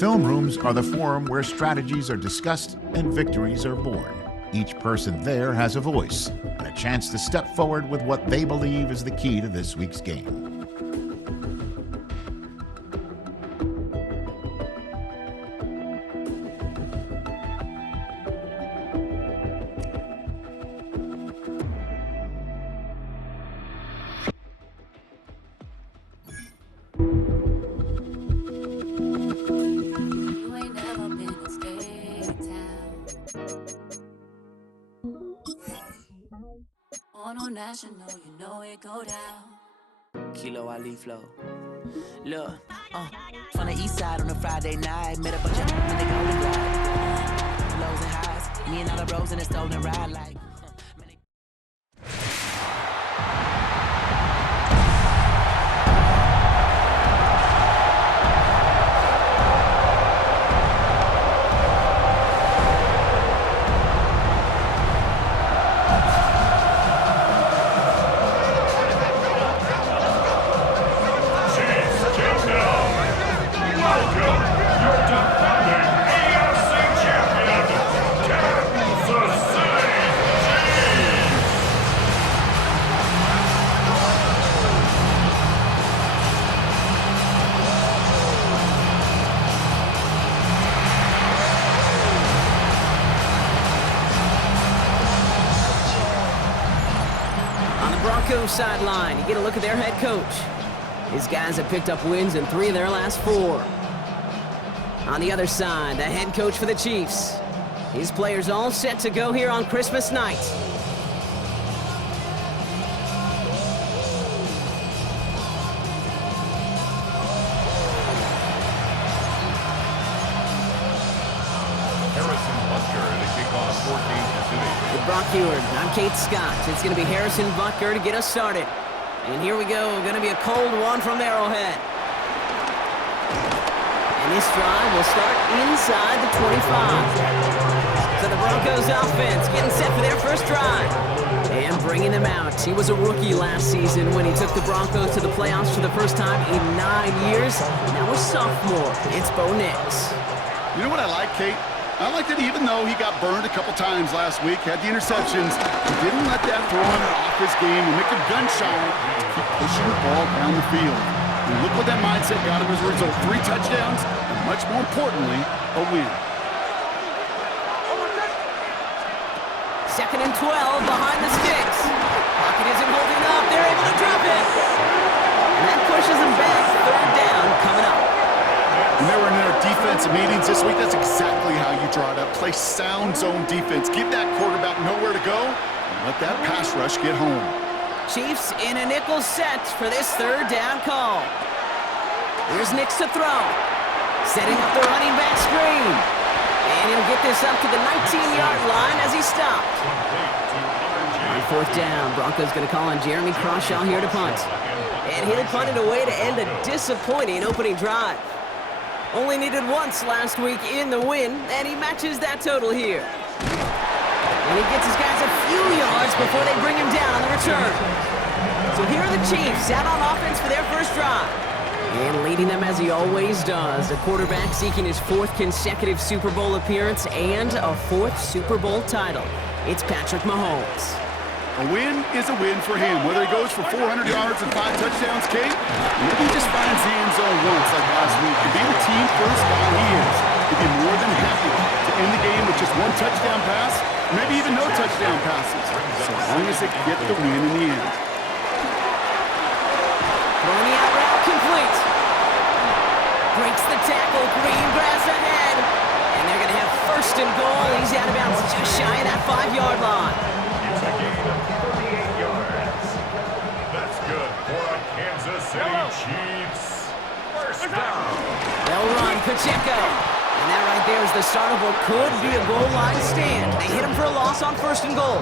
Film rooms are the forum where strategies are discussed and victories are born. Each person there has a voice and a chance to step forward with what they believe is the key to this week's game. National, you know it go down. Kilo Ali flow. Look, from the east side on a Friday night, met a bunch of in the golden glide. Lows and highs, me and all the bros in a stolen ride like. Broncos sideline, you get a look at their head coach. His guys have picked up wins in 3 of their last 4. On the other side, the head coach for the Chiefs. His players all set to go here on Christmas night. I'm Kate Scott. It's going to be Harrison Butker to get us started. And here we go. Going to be a cold one from Arrowhead. And this drive will start inside the 25. So the Broncos offense getting set for their first drive. And bringing them out. He was a rookie last season when he took the Broncos to the playoffs for the first time in 9 years. Now a sophomore. It's Bo Nix. You know what I like, Kate? I like that even though he got burned a couple times last week, had the interceptions, he didn't let that throw him off his game and make him gun shy to keep pushing the ball down the field. And look what that mindset got him as a result. 3 touchdowns, and much more importantly, a win. 2nd and 12 behind the sticks. Pocket isn't holding up. They're able to drop it. And that pushes them back. 3rd down coming up. When they were in their defensive meetings this week, that's exactly how you draw it up. Play sound zone defense. Give that quarterback nowhere to go, and let that pass rush get home. Chiefs in a nickel set for this 3rd down call. Here's Nix to throw. Setting up the running back screen. And he'll get this up to the 19-yard line as he stopped. On 4th down, Broncos going to call on Jeremy Crawshaw here to punt. And he'll punt it away to end a disappointing opening drive. Only needed once last week in the win, and he matches that total here. And he gets his guys a few yards before they bring him down on the return. So here are the Chiefs out on offense for their first drive. And leading them as he always does, the quarterback seeking his 4th consecutive Super Bowl appearance and a 4th Super Bowl title. It's Patrick Mahomes. A win is a win for him. Whether he goes for 400 yards and 5 touchdowns, Kate, maybe he just finds the end zone once like last week. To be the team first guy he is, he'd be more than happy to end the game with just 1 touchdown pass, maybe even no touchdown passes, so long as they get the win in the end. Throwing the out route complete. Breaks the tackle, green grass ahead. And they're going to have 1st and goal. He's out of bounds just shy of that 5-yard line. It's a gain of 38 yards. That's good for a Kansas City Chiefs. First down. They'll run Pacheco. And that right there is the start of what could be a goal line stand. They hit him for a loss on 1st and goal.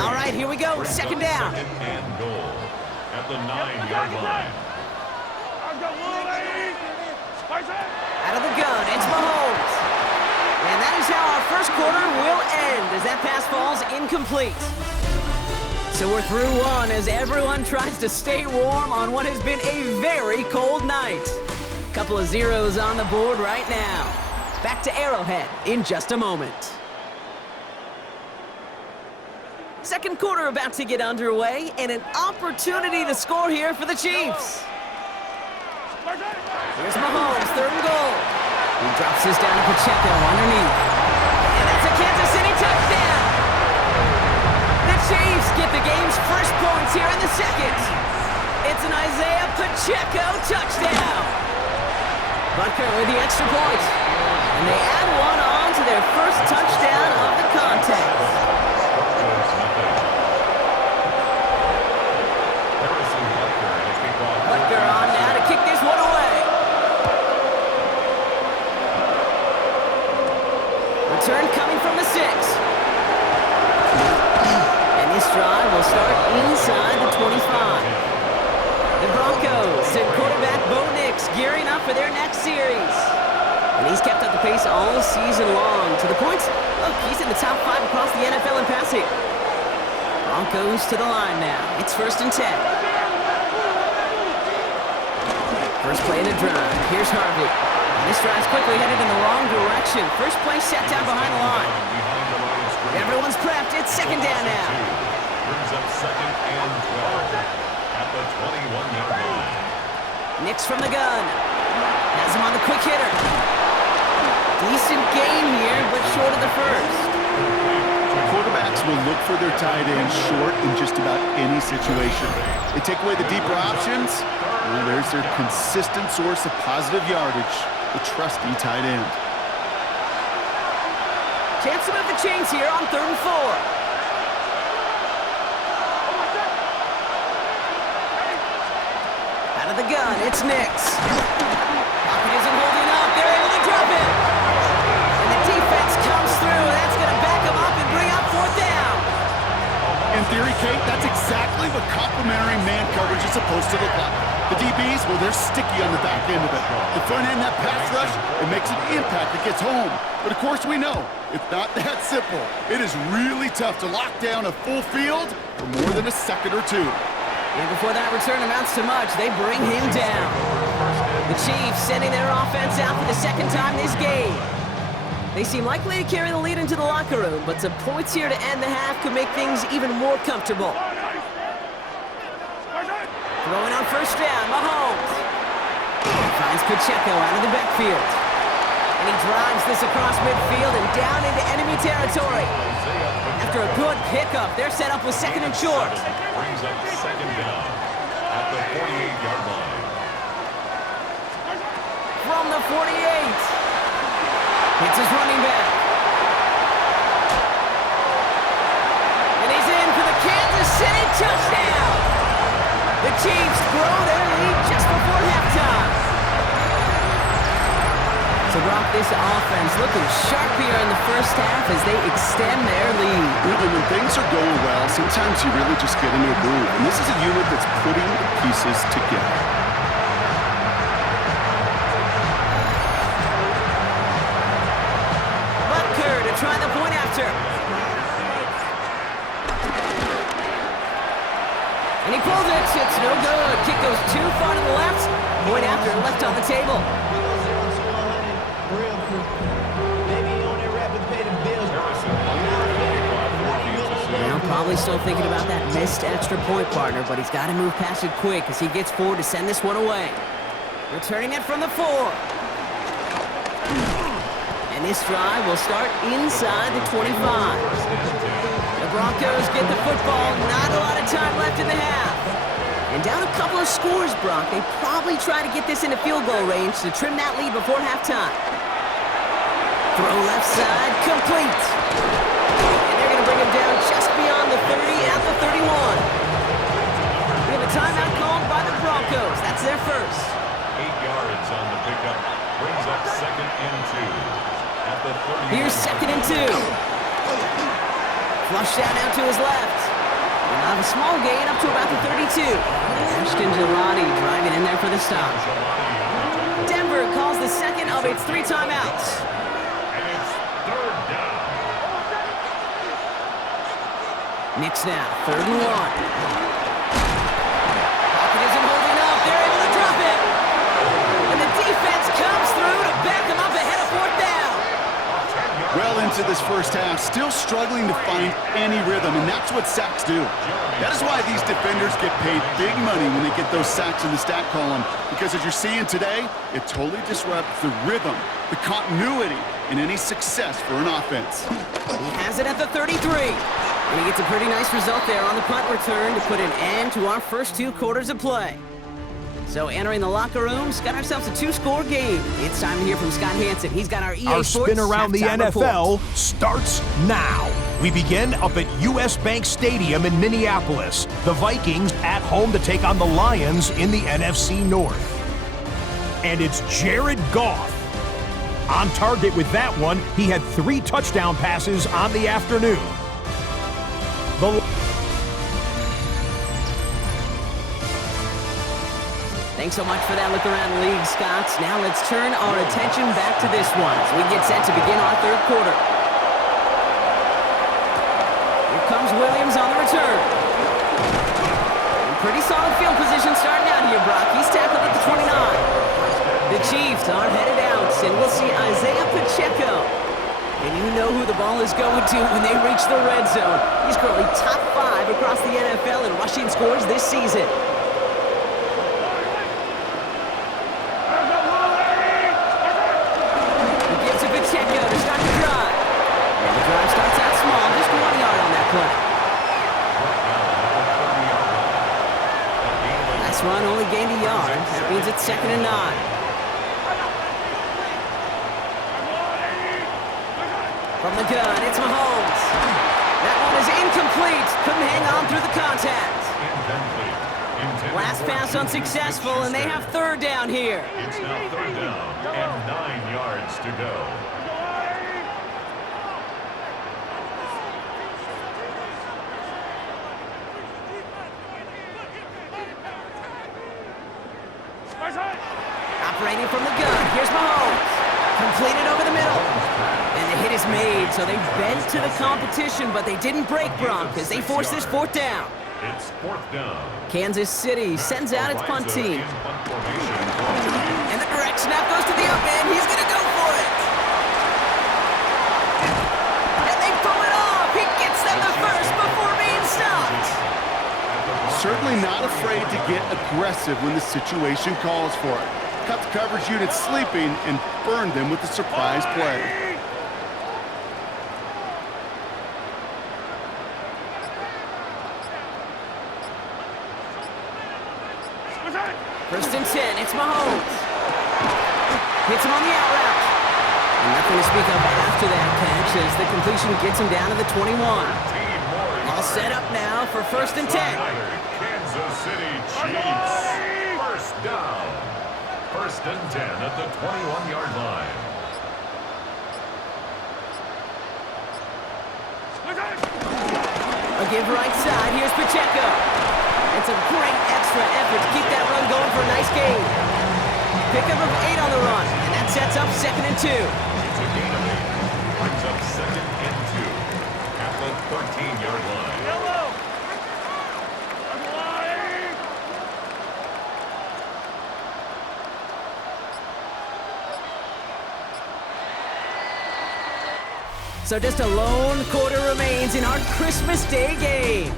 All right, here we go. 2nd down. 2nd and goal at the 9-yard line. Out of the gun, it's Mahomes. And that is how our first quarter will end as that pass falls incomplete. So we're through one as everyone tries to stay warm on what has been a very cold night. Couple of zeros on the board right now. Back to Arrowhead in just a moment. Second quarter about to get underway, and an opportunity to score here for the Chiefs. Here's Mahomes, third and goal. He drops this down to Pacheco underneath. And that's a Kansas City touchdown. The Chiefs get the game's first points here in the second. It's an Isaiah Pacheco touchdown. Butker with the extra point. And they add one on to their first touchdown of the contest. Butker on now to kick this one away. Return coming from the 6. And this drive will start inside the 25. The Broncos and quarterback Bo Nix gearing up for their next series. And he's kept up the pace all season long. To the point, look, he's in the top 5 across the NFL in passing. Broncos to the line now. It's 1st and 10. First play in a drive. Here's Harvey. And this drive's quickly headed in the wrong direction. First play set down behind the line. Everyone's prepped. It's second down now. Brings up 2nd and 12 at the 21-yard line. Nix from the gun. Has him on the quick hitter. Decent game here, but short of the first. Quarterbacks will look for their tight end short in just about any situation. They take away the deeper options. Well, there's their consistent source of positive yardage, the trusty tight end. Chance to move the chains here on 3rd and 4. Out of the gun, it's Nix. Pocket isn't holding up. They're able to drop it. And the defense comes through. That's going to back them up and bring up 4th down. In theory, Kate, that's exactly what complementary man coverage is supposed to look like. The DBs, well, they're sticky on the back end of it. The front end, that pass rush, it makes an impact. It gets home. But, of course, we know it's not that simple. It is really tough to lock down a full field for more than a second or two. And before that return amounts to much, they bring him down. The Chiefs sending their offense out for the second time this game. They seem likely to carry the lead into the locker room, but some points here to end the half could make things even more comfortable. Throwing on first down, Mahomes. Finds Pacheco out of the backfield. And he drives this across midfield and down into enemy territory. After a good pickup, they're set up with 2nd and short. Brings up 2nd down at the 48-yard line. From the 48. It's his running back. And he's in for the Kansas City touchdown. The Chiefs grow their lead just before halftime. So, Brock, this offense looking sharp here in the first half as they extend their lead. And when things are going well, sometimes you really just get into a groove. And this is a unit that's putting the pieces together. Butker to try the point after. And he pulls it. It's no good. Kick goes too far to the left. Point after left on the table. Now probably still thinking about that missed extra point, partner, but he's got to move past it quick as he gets forward to send this one away. Returning it from the 4. And this drive will start inside the 25. The Broncos get the football. Not a lot of time left in the half. And down a couple of scores, Brock. They probably try to get this into field goal range to trim that lead before halftime. Throw left side, complete. And they're going to bring him down just beyond the 30 at the 31. We have a timeout called by the Broncos. That's their first. 8 yards on the pickup. Brings up 2nd and 2 at the 30. Here's 2nd and 2. Flush down out to his left. And out of a small gain up to about the 32. Ashton Gelati driving in there for the stop. Denver calls the second of its 3 timeouts. And it's 3rd down. Nix now, 3rd and 1. Pocket isn't holding up. They're able to drop it. And the defense Well into this first half, still struggling to find any rhythm, and that's what sacks do. That is why these defenders get paid big money when they get those sacks in the stat column, because as you're seeing today, it totally disrupts the rhythm, the continuity, and any success for an offense. He has it at the 33. And he gets a pretty nice result there on the punt return to put an end to our first 2 quarters of play. So entering the locker rooms, got ourselves a 2-score game. It's time to hear from Scott Hansen. He's got our EA Our Sports spin around the halftime NFL report. starts now. We begin up at U.S. Bank Stadium in Minneapolis. The Vikings at home to take on the Lions in the NFC North. And it's Jared Goff. On target with that one, he had 3 touchdown passes on the afternoon. Thanks so much for that look around the league, Scott. Now let's turn our attention back to this one as we get set to begin our 3rd quarter. Here comes Williams on the return. Pretty solid field position starting out here, Brock. He's tackled at the 29. The Chiefs are headed out, and we'll see Isaiah Pacheco. And you know who the ball is going to when they reach the red zone. He's currently top 5 across the NFL in rushing scores this season. Run only gained a yard. That means it's 2nd and 9. From the gun, it's Mahomes. That one is incomplete. Couldn't hang on through the contact. Last pass unsuccessful, and they have 3rd down here. It's now 3rd down and 9 yards to go. Operating from the gun, here's Mahomes. Completed over the middle. And the hit is made, so they bent to the competition, but they didn't break Bronx as they force this 4th down. It's 4th down. Kansas City sends out its punt team. And the direct snap goes to the up end. He's going to go for it. And they pull it off. He gets them the first before being stopped. Certainly not afraid to get aggressive when the situation calls for it. Cut the coverage unit sleeping and burn them with a surprise play. First and 10, it's Mahomes. Hits him on the out route. And nothing to speak of after that catch as the completion gets him down to the 21. All set up now for 1st and 10. Kansas City Chiefs. 1st down. 1st and 10 at the 21-yard line. A give right side. Here's Pacheco. It's a great extra effort to keep that run going for a nice gain. Pickup of 8 on the run, and that sets up 2nd and 2. It's a gain of 8. Brings up 2nd and 2 at the 13-yard line. So just a lone quarter remains in our Christmas Day game.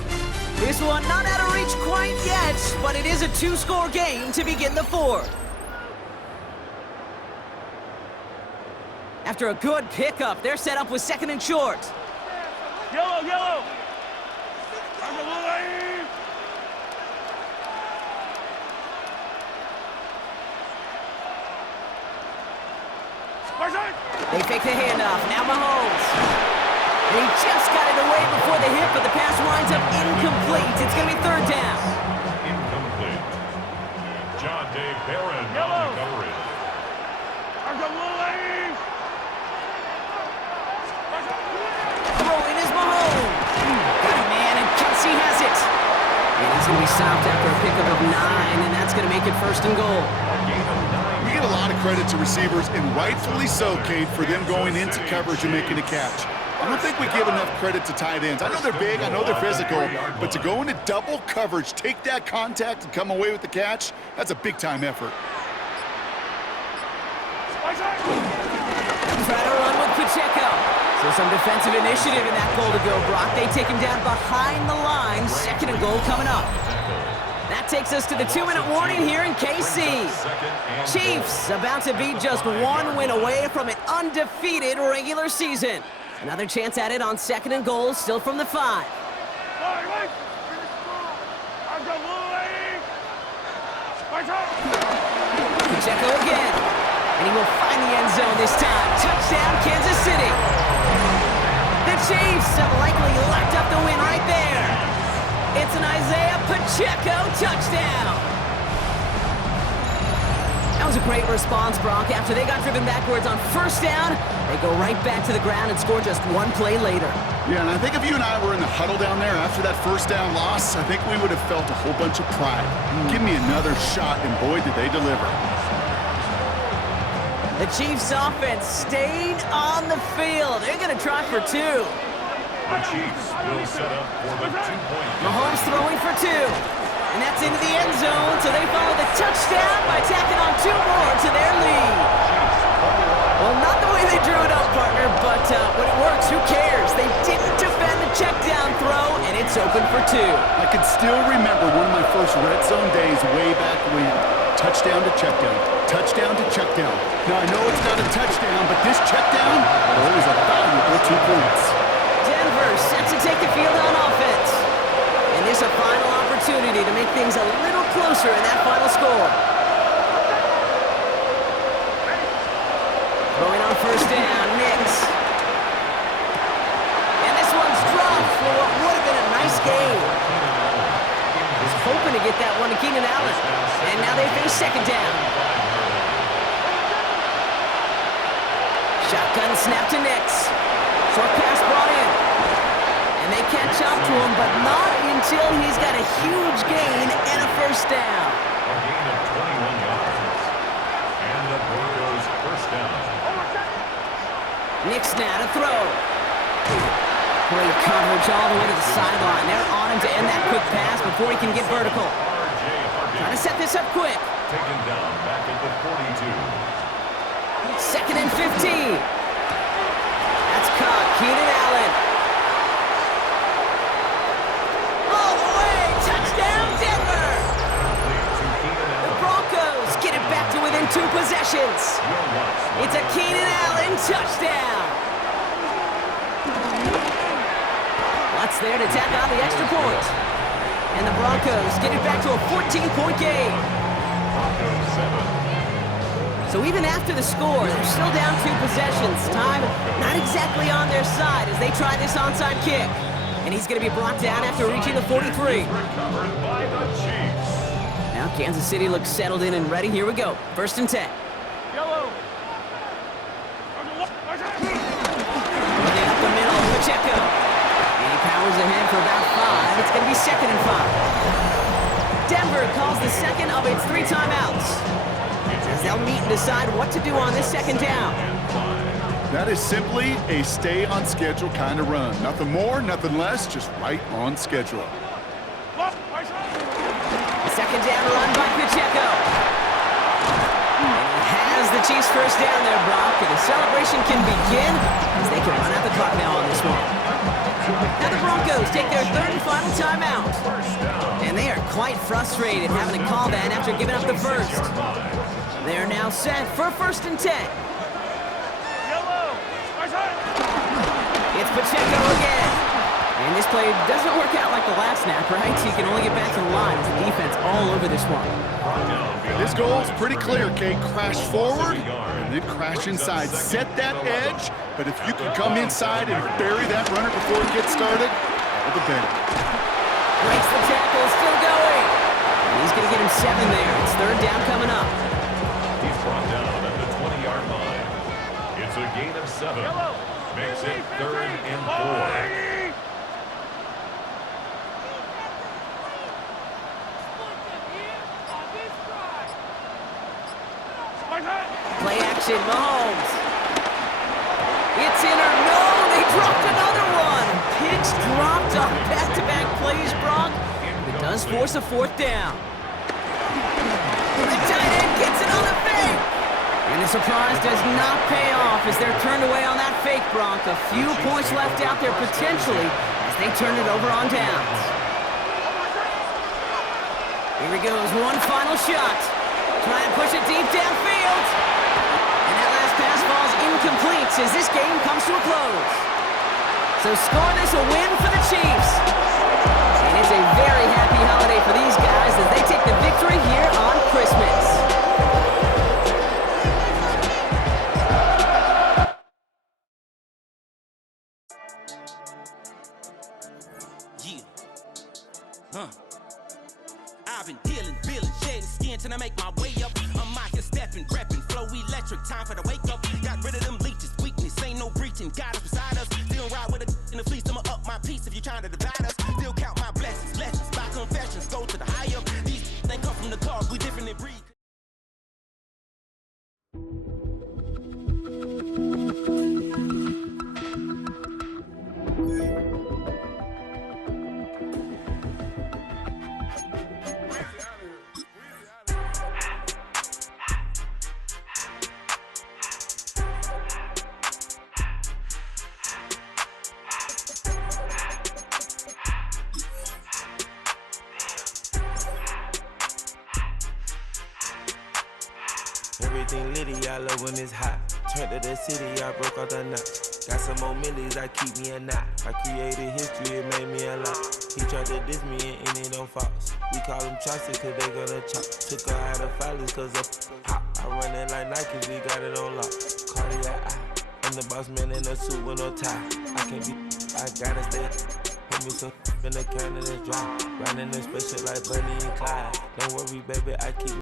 This one not out of reach quite yet, but it is a 2-score game to begin the 4th. After a good pickup, they're set up with 2nd and short. Yellow! They fake the handoff. Now Mahomes. And he just got it away before the hit, but the pass winds up incomplete. It's going to be 3rd down. Incomplete. John Day Barron on the coverage. Throwing is Mahomes. Got a man, and Kelsey has it. And he's going to be stopped after a pickup of 9, and that's going to make it 1st and goal. You get a lot of credit to receivers, and rightfully so, Kate, for them going into coverage and making a catch. I don't think we give enough credit to tight ends. I know they're big, I know they're physical, but to go into double coverage, take that contact, and come away with the catch, that's a big-time effort. Try to run with Pacheco. some defensive initiative in that goal to go, Brock. They take him down behind the line. 2nd and goal coming up. That takes us to the 2-minute warning here in KC. Chiefs about to be just 1 win away from an undefeated regular season. Another chance at it on 2nd and goal, still from the 5. Pacheco again. And he will find the end zone this time. Touchdown, Kansas City. The Chiefs have likely locked up the win right there. It's an Isaiah Pacheco touchdown. That was a great response, Brock. After they got driven backwards on 1st down, they go right back to the ground and score just 1 play later. Yeah, and I think if you and I were in the huddle down there after that 1st down loss, I think we would have felt a whole bunch of pride. Give me another shot, and boy, did they deliver. The Chiefs offense stayed on the field. They're going to try for 2. The Chiefs will set up for the 2-point. Mahomes throwing for 2. And that's into the end zone, so they follow the touchdown by tacking on 2 more to their lead. Well, not the way they drew it up, partner, but when it works, who cares? They didn't defend the check down throw, and it's open for 2. I can still remember one of my first red zone days way back when. Touchdown to check down. Touchdown to check down. Now, I know it's not a touchdown, but this check down, well, it was a valuable 2 points. Denver set to take the field on offense. And this a final opportunity to make things a little closer in that final score. Throwing on 1st down, Nix. And this one's dropped for what would have been a nice game. Was hoping to get that one to Keenan Allen. And now they face 2nd down. Shotgun snap to Nix. Short pass brought in. And they catch up to him, but not until he's got a huge gain and a 1st down. A gain of 21 yards. And the Broncos 1st down. Nix now to throw. Great coverage all the way to the sideline. They're on him to end that quick pass before he can get vertical. Trying to set this up quick. Taken down back at the 42. 2nd and 15. That's caught. Keenan Allen. All the way. Touchdown, Denver. The Broncos get it back to within 2 possessions. It's a Keenan Allen touchdown. That's there to tack on the extra point. And the Broncos get it back to a 14-point game. Broncos 7. So even after the score, they're still down 2 possessions. Time not exactly on their side as they try this onside kick. And he's going to be brought down after reaching the 43. Recovered by the Chiefs. Now Kansas City looks settled in and ready. Here we go. 1st and 10. Yellow. Running up the middle, Pacheco. And he powers ahead for about 5. It's going to be 2nd and 5. Denver calls the 2nd of its 3 timeouts. As they'll meet and decide what to do on this 2nd down. That is simply a stay on schedule kind of run. Nothing more, nothing less, just right on schedule. 2nd down run by Pacheco. And he has the Chiefs 1st down there, Brock. And the celebration can begin as they can run out the clock now on this one. Now the Broncos take their 3rd and final timeout. And they are quite frustrated having to call that after giving up the 1st. They're now set for 1st and 10. Yellow. It's Pacheco again. And this play doesn't work out like the last snap, right? He can only get back to the line as the defense all over this one. His goal's pretty clear, Kate. Crash forward and then crash inside. Set that edge, but if you can come inside and bury that runner before it gets started, all the better. Breaks the tackle, still going. And he's going to get him 7 there. It's 3rd down coming up. He's brought down at the 20-yard line. It's a gain of 7. Makes it 3rd and 4. Play action, Mahomes. It's in or no, they dropped another one. Picks dropped on back-to-back plays, Brock. It does force a 4th down. The tight end gets it on the fake. And the surprise does not pay off as they're turned away on that fake, Bronc. A few points left out there potentially as they turn it over on downs. Here he goes, one final shot. Try and push it deep downfield. And that last pass falls incomplete as this game comes to a close. So score this a win for the Chiefs. And it's a very happy holiday for these guys as they take the victory here on Christmas. I've been dealing, shedding skin till I make my way up. I'm out here stepping, repping, flow electric, time for the wake up. Got rid of them leeches, weakness, ain't no breaching. God is beside us, still ride with a in the fleece. I'ma up my piece if you're trying to divide us. Still count my blessings, lessons, by confessions, go to the high up. These they come from the cars, we different in breed. Everything litty, I love when it's hot. Turned to the city, I broke out the knot. Got some more millies, I keep me a knot. I created history, it made me a lot. He tried to diss me and it on Fox. We call them chopsticks cause they gonna chop. Took her out of filers cause of hot. I run it like Nike, we got it on lock. Cardiac eye. I'm the boss man in a suit with no tie. I can't be, I gotta stay. Put me some in the can and it's dry. Riding in spaceship like Bunny and Clyde. Don't worry, baby, I keep